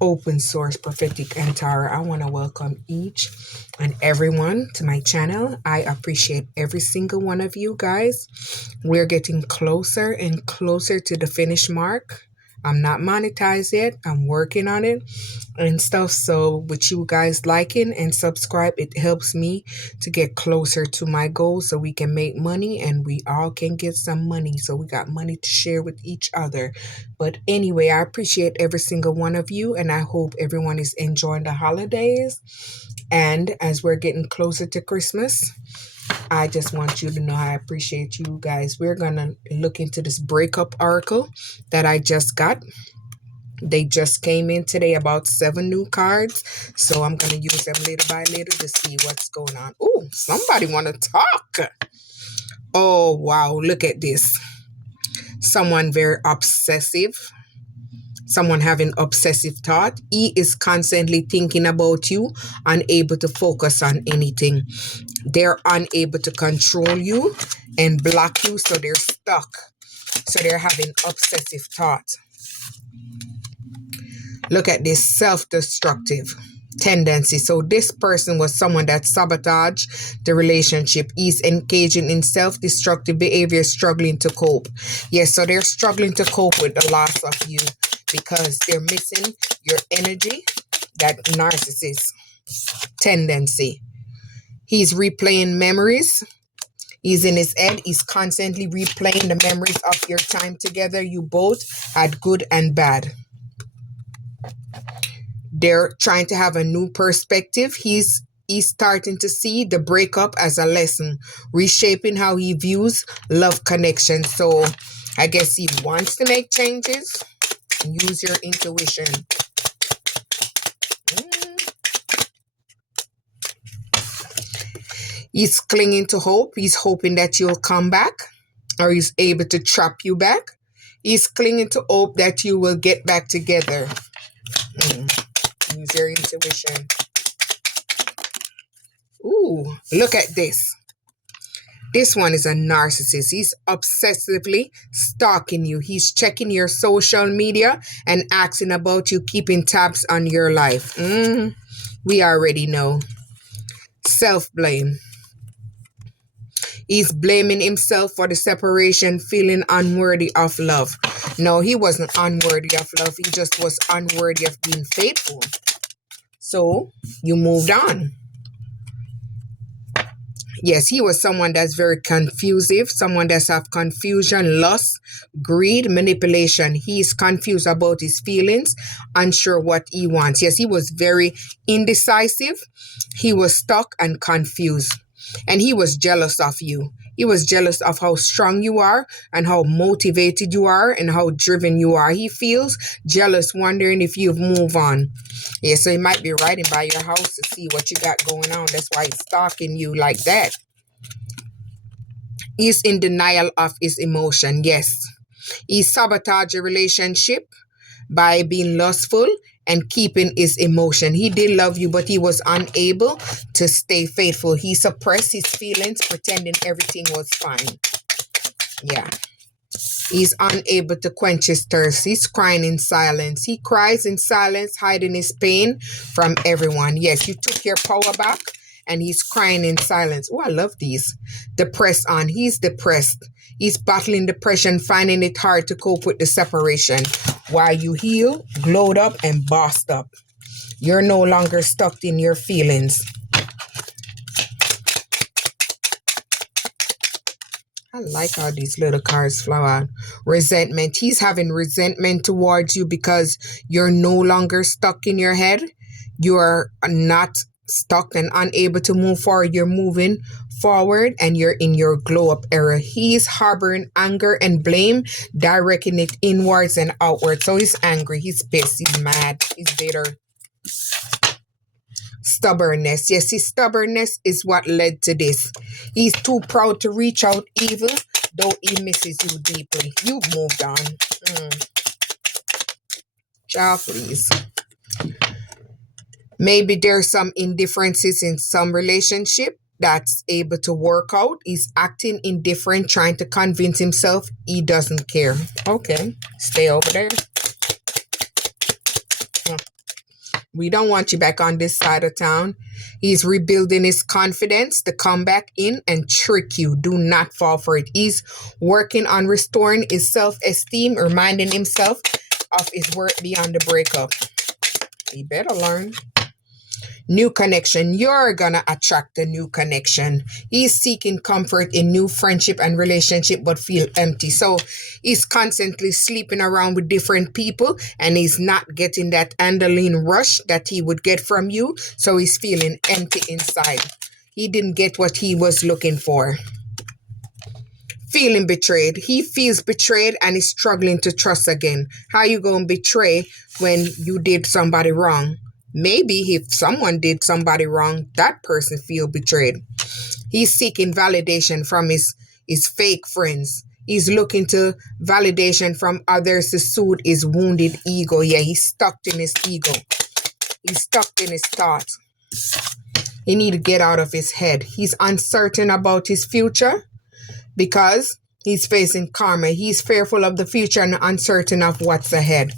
Open source prophetic and tarot. I want to welcome each and everyone to my channel. I appreciate every single one of you guys. We're getting closer and closer to the finish mark. I'm not monetized yet. I'm working on it and stuff. So with you guys liking and subscribe, it helps me to get closer to my goal so we can make money and we all can get some money. So we got money to share with each other. But anyway, I appreciate every single one of you and I hope everyone is enjoying the holidays. And as we're getting closer to Christmas, I just want you to know I appreciate you guys. We're going to look into this breakup oracle that I just got. They just came in today, about 7 new cards. So I'm going to use them little by little to see what's going on. Oh, somebody want to talk. Oh, wow. Look at this. Someone very obsessive. Someone having obsessive thought. He is constantly thinking about you, unable to focus on anything. They're unable to control you and block you, so they're stuck. So they're having obsessive thought. Look at this self-destructive tendency. So this person was someone that sabotaged the relationship. He's engaging in self-destructive behavior, struggling to cope. Yes, so they're struggling to cope with the loss of you because they're missing your energy, that narcissist tendency. He's replaying memories. He's in his head. He's constantly replaying the memories of your time together. You both had good and bad. They're trying to have a new perspective. He's starting to see the breakup as a lesson, reshaping how he views love connection. So I guess he wants to make changes. Use your intuition. He's clinging to hope. He's hoping that you'll come back, or he's able to trap you back. He's clinging to hope that you will get back together. Use your intuition. Ooh, look at this. This one is a narcissist. He's obsessively stalking you. He's checking your social media and asking about you, keeping tabs on your life. We already know. Self-blame. He's blaming himself for the separation, feeling unworthy of love. No, he wasn't unworthy of love. He just was unworthy of being faithful. So you moved on. Yes, he was someone that's very confusive, someone that's have confusion, lust, greed, manipulation. He's confused about his feelings, unsure what he wants. Yes, he was very indecisive. He was stuck and confused. And he was jealous of you. He was jealous of how strong you are and how motivated you are and how driven you are. He feels jealous, wondering if you've moved on. Yeah, so he might be riding by your house to see what you got going on. That's why he's stalking you like that. He's in denial of his emotion. Yes. He sabotaged a relationship by being lustful and keeping his emotion. He did love you, but he was unable to stay faithful. He suppressed his feelings, pretending everything was fine. Yeah. He's unable to quench his thirst. He's crying in silence. He cries in silence, hiding his pain from everyone. Yes, you took your power back, and he's crying in silence. Oh, I love these. Depressed on. He's depressed. He's battling depression, finding it hard to cope with the separation. While you heal, glowed up, and bossed up. You're no longer stuck in your feelings. I like how these little cards flow out. Resentment. He's having resentment towards you because you're no longer stuck in your head. You're not stuck and unable to move forward. You're moving forward and you're in your glow up era. He's harboring anger and blame, directing it inwards and outwards. So he's angry, he's pissed, he's mad, he's bitter. Stubbornness. Yes, his stubbornness is what led to this. He's too proud to reach out evil, though he misses you deeply. You've moved on. Child, please. Maybe there's some indifferences in some relationship that's able to work out. He's acting indifferent, trying to convince himself he doesn't care. Okay, stay over there. We don't want you back on this side of town. He's rebuilding his confidence to come back in and trick you. Do not fall for it. He's working on restoring his self-esteem, reminding himself of his worth beyond the breakup. He better learn. New connection. You're gonna attract a new connection. He's seeking comfort in new friendship and relationship but feel empty. So he's constantly sleeping around with different people and he's not getting that adrenaline rush that he would get from you. So he's feeling empty inside. He didn't get what he was looking for. Feeling betrayed. He feels betrayed and is struggling to trust again. How you gonna betray when you did somebody wrong? Maybe if someone did somebody wrong, that person feel betrayed. He's seeking validation from his fake friends. He's looking to validation from others to soothe his wounded ego. Yeah, he's stuck in his ego. He's stuck in his thoughts. He need to get out of his head. He's uncertain about his future because he's facing karma. He's fearful of the future and uncertain of what's ahead.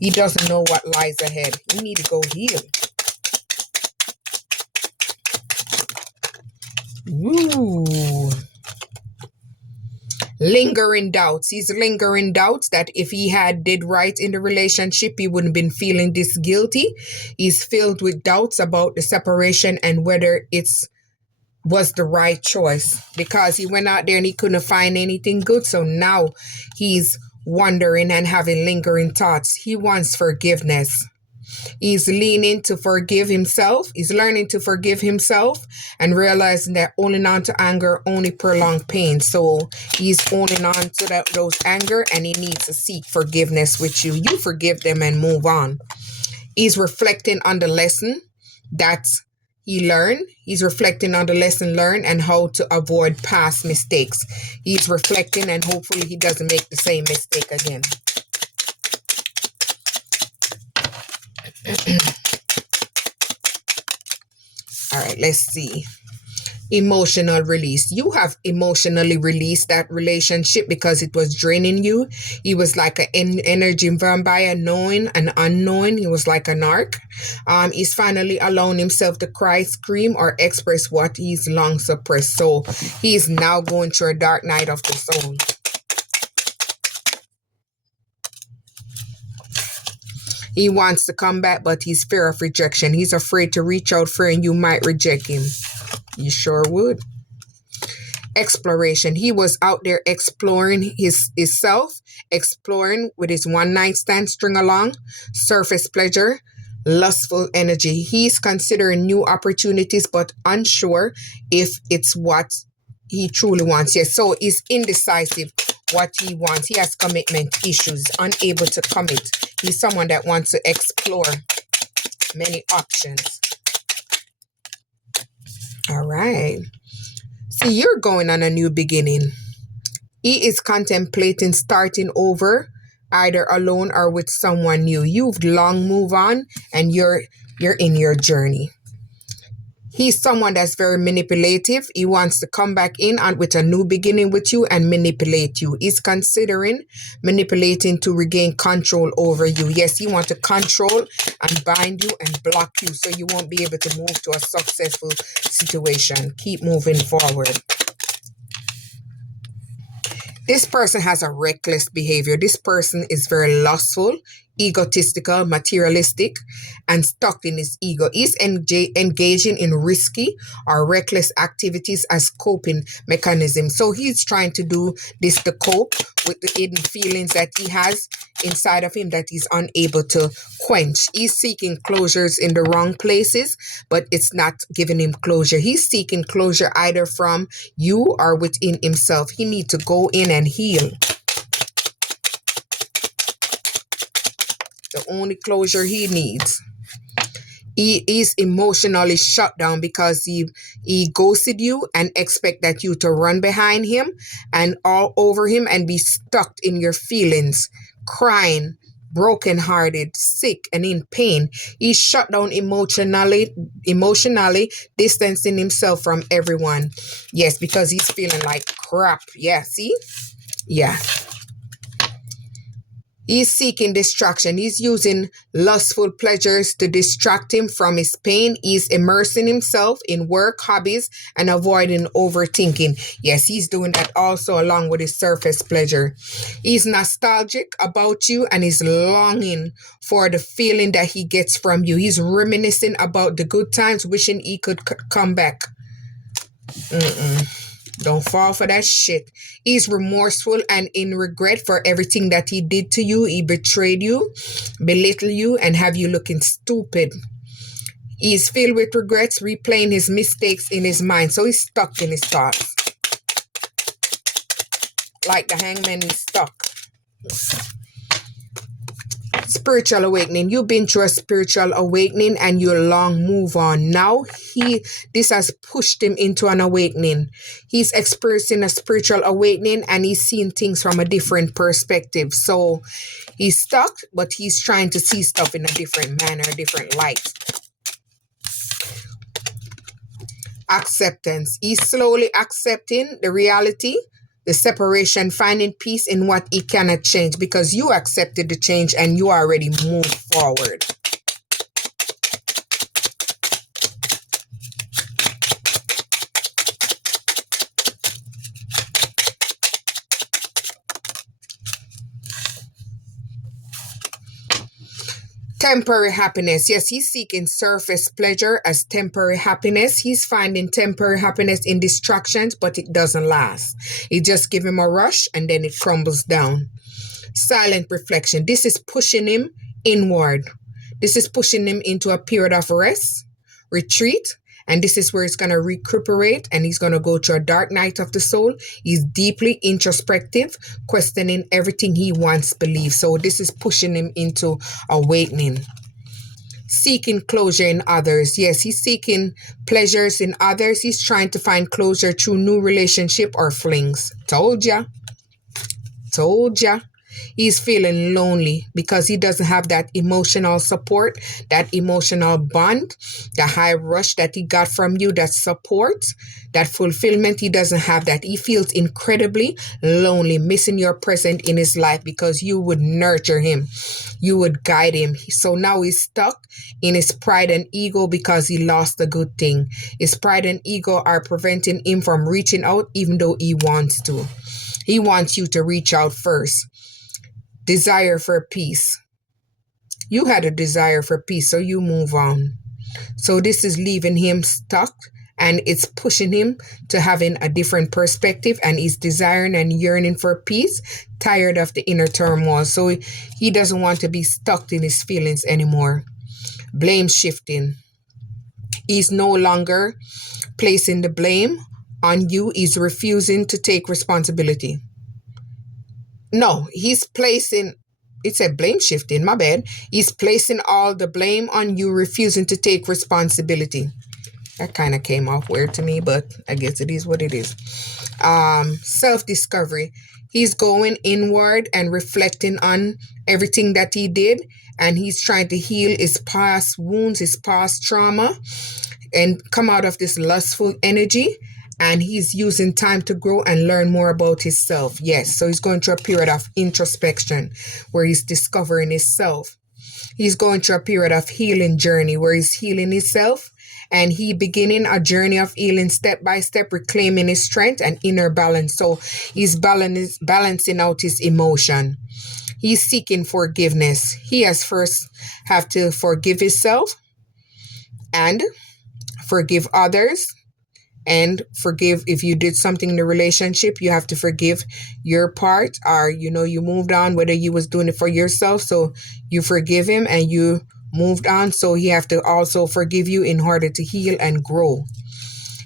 He doesn't know what lies ahead. You need to go heal. Ooh. Lingering doubts. He's lingering doubts that if he had did right in the relationship, he wouldn't been feeling this guilty. He's filled with doubts about the separation and whether it's was the right choice because he went out there and he couldn't find anything good. So now he's wondering and having lingering thoughts. He wants forgiveness. He's leaning to forgive himself. He's learning to forgive himself and realizing that holding on to anger only prolongs pain. So he's holding on to those anger and he needs to seek forgiveness with you. You forgive them and move on. He's reflecting on the lesson that he learned. He's reflecting on the lesson learned and how to avoid past mistakes. He's reflecting and hopefully he doesn't make the same mistake again. All right, let's see. Emotional release. You have emotionally released that relationship because it was draining you. He was like an energy vampire, knowing and unknowing. He was like an arc. He's finally allowing himself to cry, scream, or express what he's long suppressed. So he is now going through a dark night of the soul. He wants to come back, but he's fear of rejection. He's afraid to reach out, fearing you might reject him. You sure would. Exploration. He was out there exploring his self, exploring with his one night stand string along, surface pleasure, lustful energy. He's considering new opportunities, but unsure if it's what he truly wants. Yes, so he's indecisive what he wants. He has commitment issues, unable to commit. He's someone that wants to explore many options. All right. See, you're going on a new beginning. He is contemplating starting over, either alone or with someone new. You've long moved on and you're in your journey. He's someone that's very manipulative. He wants to come back in and with a new beginning with you and manipulate you. He's considering manipulating to regain control over you. Yes, he wants to control and bind you and block you so you won't be able to move to a successful situation. Keep moving forward. This person has a reckless behavior. This person is very lustful, egotistical, materialistic, and stuck in his ego. He's engaging in risky or reckless activities as coping mechanism. So he's trying to do this to cope with the hidden feelings that he has inside of him that he's unable to quench. He's seeking closures in the wrong places, but it's not giving him closure. He's seeking closure either from you or within himself. He needs to go in and heal. The only closure he needs. He is emotionally shut down because he ghosted you and expect that you to run behind him and all over him and be stuck in your feelings, crying, brokenhearted, sick, and in pain. He's shut down emotionally, distancing himself from everyone. Yes, because he's feeling like crap. Yeah, see? Yeah. He's seeking distraction. He's using lustful pleasures to distract him from his pain. He's immersing himself in work, hobbies, and avoiding overthinking. Yes, he's doing that also along with his surface pleasure. He's nostalgic about you and he's longing for the feeling that he gets from you. He's reminiscing about the good times, wishing he could come back. Don't fall for that shit. He's remorseful and in regret for everything that he did to you. He betrayed you, belittled you, and have you looking stupid. He's filled with regrets, replaying his mistakes in his mind. So he's stuck in his thoughts. Like the hangman, he's stuck. Spiritual awakening. You've been through a spiritual awakening and you long move on. Now this has pushed him into an awakening. He's experiencing a spiritual awakening and he's seeing things from a different perspective. So he's stuck, but he's trying to see stuff in a different manner, a different light. Acceptance. He's slowly accepting the reality, the separation, finding peace in what he cannot change because you accepted the change and you already moved forward. Temporary happiness. Yes, he's seeking surface pleasure as temporary happiness. He's finding temporary happiness in distractions, but it doesn't last. It just gives him a rush and then it crumbles down. Silent reflection. This is pushing him inward. This is pushing him into a period of rest, retreat, and this is where he's going to recuperate and he's going to go through a dark night of the soul. He's deeply introspective, questioning everything he once believed. So this is pushing him into awakening. Seeking closure in others. Yes, he's seeking pleasures in others. He's trying to find closure through new relationship or flings. Told ya. He's feeling lonely because he doesn't have that emotional support, that emotional bond, the high rush that he got from you, that support, that fulfillment. He doesn't have that. He feels incredibly lonely, missing your presence in his life because you would nurture him. You would guide him. So now he's stuck in his pride and ego because he lost a good thing. His pride and ego are preventing him from reaching out even though he wants to. He wants you to reach out first. Desire for peace. You had a desire for peace, so you move on. So this is leaving him stuck and it's pushing him to having a different perspective and he's desiring and yearning for peace, tired of the inner turmoil. So he doesn't want to be stuck in his feelings anymore. Blame shifting. He's no longer placing the blame on you. He's refusing to take responsibility. No, he's placing, it said blame shifting, my bad. He's placing all the blame on you, refusing to take responsibility. That kind of came off weird to me, but I guess it is what it is. Self-discovery. He's going inward and reflecting on everything that he did, and he's trying to heal his past wounds, his past trauma, and come out of this lustful energy. And he's using time to grow and learn more about himself. Yes, so he's going through a period of introspection where he's discovering himself. He's going through a period of healing journey where he's healing himself and he beginning a journey of healing step by step, reclaiming his strength and inner balance. So he's balancing out his emotion. He's seeking forgiveness. He has first have to forgive himself and forgive others. And forgive if you did something in the relationship, you have to forgive your part, or you moved on, whether you was doing it for yourself, so you forgive him and you moved on. So he have to also forgive you in order to heal and grow.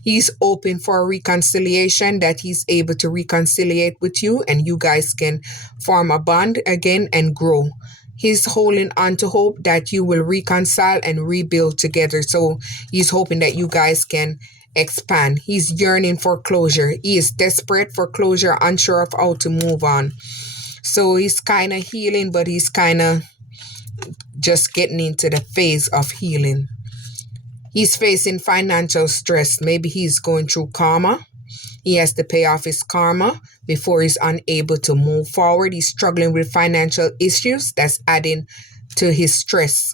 He's open for a reconciliation, that he's able to reconciliate with you and you guys can form a bond again and grow. He's holding on to hope that you will reconcile and rebuild together. So he's hoping that you guys can expand. He's yearning for closure. He is desperate for closure, unsure of how to move on. So he's kind of healing, but he's kind of just getting into the phase of healing. He's facing financial stress. Maybe he's going through karma. He has to pay off his karma before he's unable to move forward. He's struggling with financial issues that's adding to his stress.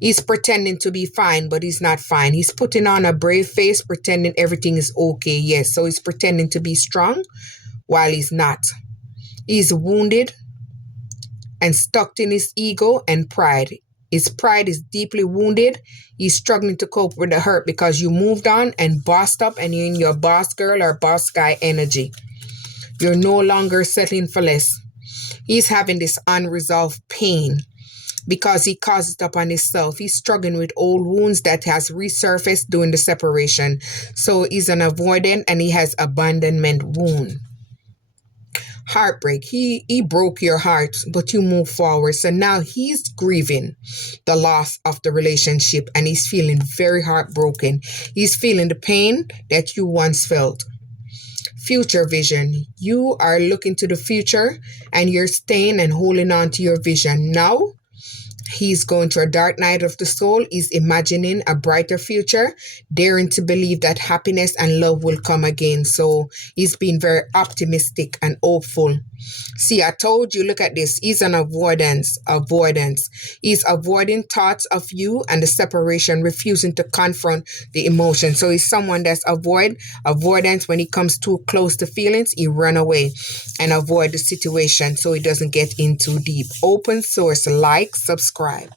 He's pretending to be fine, but he's not fine. He's putting on a brave face, pretending everything is okay. Yes, so he's pretending to be strong while he's not. He's wounded and stuck in his ego and pride. His pride is deeply wounded. He's struggling to cope with the hurt because you moved on and bossed up and you're in your boss girl or boss guy energy. You're no longer settling for less. He's having this unresolved pain because he caused it upon himself. He's struggling with old wounds that has resurfaced during the separation. So he's an avoidant and he has abandonment wound. Heartbreak. He broke your heart, but you move forward. So now he's grieving the loss of the relationship and he's feeling very heartbroken. He's feeling the pain that you once felt. Future vision. You are looking to the future and you're staying and holding on to your vision. Now he's going through a dark night of the soul. He's imagining a brighter future, daring to believe that happiness and love will come again. So he's being very optimistic and hopeful. See, I told you, look at this. He's an avoidance. He's avoiding thoughts of you and the separation, refusing to confront the emotion. So he's someone that's avoidance. When he comes too close to feelings, he run away and avoid the situation so he doesn't get in too deep. Open source, like, subscribe.